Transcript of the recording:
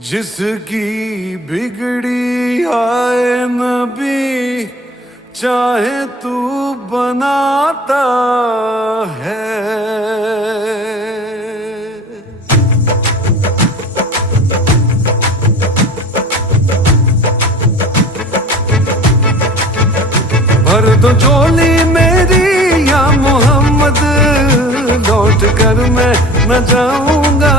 जिसकी बिगड़ी आए नबी चाहे तू बनाता है। भर दो झोली मेरी या मोहम्मद, लौट कर मैं न जाऊंगा